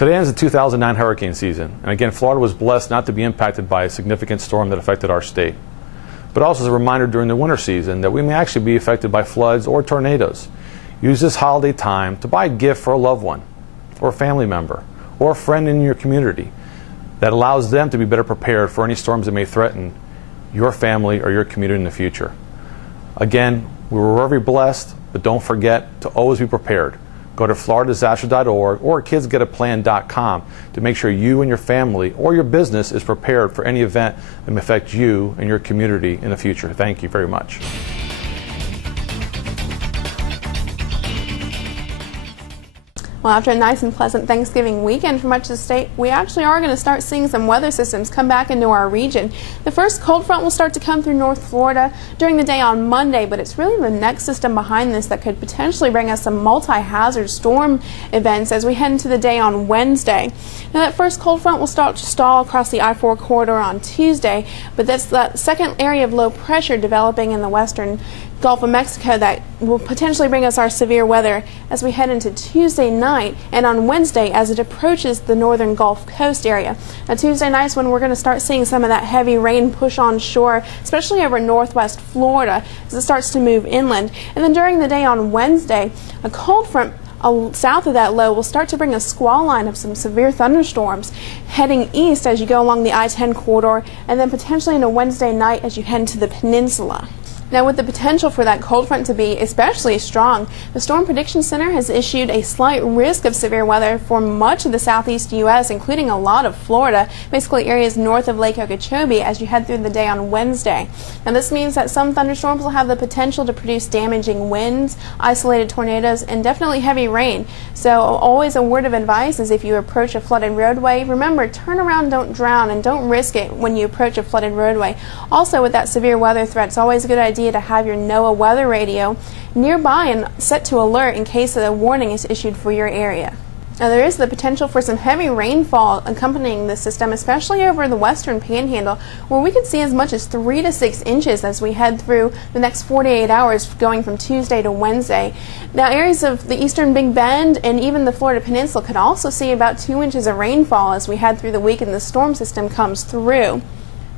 Today ends the 2009 hurricane season, and again, Florida was blessed not to be impacted by a significant storm that affected our state. But also as a reminder during the winter season that we may actually be affected by floods or tornadoes. Use this holiday time to buy a gift for a loved one, or a family member, or a friend in your community that allows them to be better prepared for any storms that may threaten your family or your community in the future. Again, we were very blessed, but don't forget to always be prepared. Go to floridadisaster.org or kidsgetaplan.com to make sure you and your family or your business is prepared for any event that may affect you and your community in the future. Thank you very much. Well, after a nice and pleasant Thanksgiving weekend for much of the state, we actually are going to start seeing some weather systems come back into our region. The first cold front will start to come through North Florida during the day on Monday, but it's really the next system behind this that could potentially bring us some multi-hazard storm events as we head into the day on Wednesday. Now, that first cold front will start to stall across the I-4 corridor on Tuesday, but that's that second area of low pressure developing in the western Gulf of Mexico that will potentially bring us our severe weather as we head into Tuesday night and on Wednesday as it approaches the northern Gulf Coast area. Now, Tuesday night is when we're going to start seeing some of that heavy rain push on shore, especially over northwest Florida as it starts to move inland. And then during the day on Wednesday, a cold front south of that low will start to bring a squall line of some severe thunderstorms heading east as you go along the I-10 corridor and then potentially into Wednesday night as you head into the peninsula. Now, with the potential for that cold front to be especially strong, the Storm Prediction Center has issued a slight risk of severe weather for much of the southeast U.S., including a lot of Florida, basically areas north of Lake Okeechobee as you head through the day on Wednesday. Now, this means that some thunderstorms will have the potential to produce damaging winds, isolated tornadoes, and definitely heavy rain. So always a word of advice is if you approach a flooded roadway, remember, turn around, don't drown, and don't risk it when you approach a flooded roadway. Also, with that severe weather threat, it's always a good idea to have your NOAA weather radio nearby and set to alert in case a warning is issued for your area. Now, there is the potential for some heavy rainfall accompanying this system, especially over the western panhandle, where we could see as much as 3 to 6 inches as we head through the next 48 hours going from Tuesday to Wednesday. Now, areas of the eastern Big Bend and even the Florida Peninsula could also see about 2 inches of rainfall as we head through the week and the storm system comes through.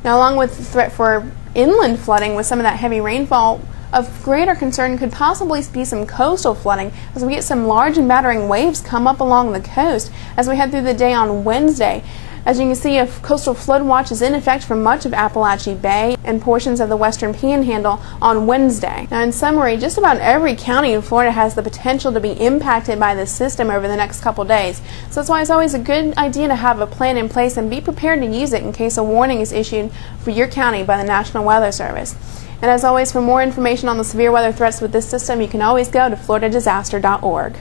Now, along with the threat for inland flooding with some of that heavy rainfall, of greater concern could possibly be some coastal flooding as we get some large and battering waves come up along the coast as we head through the day on Wednesday. As you can see, a coastal flood watch is in effect for much of Appalachia Bay and portions of the western panhandle on Wednesday. Now, in summary, just about every county in Florida has the potential to be impacted by this system over the next couple days. So that's why it's always a good idea to have a plan in place and be prepared to use it in case a warning is issued for your county by the National Weather Service. And as always, for more information on the severe weather threats with this system, you can always go to floridadisaster.org.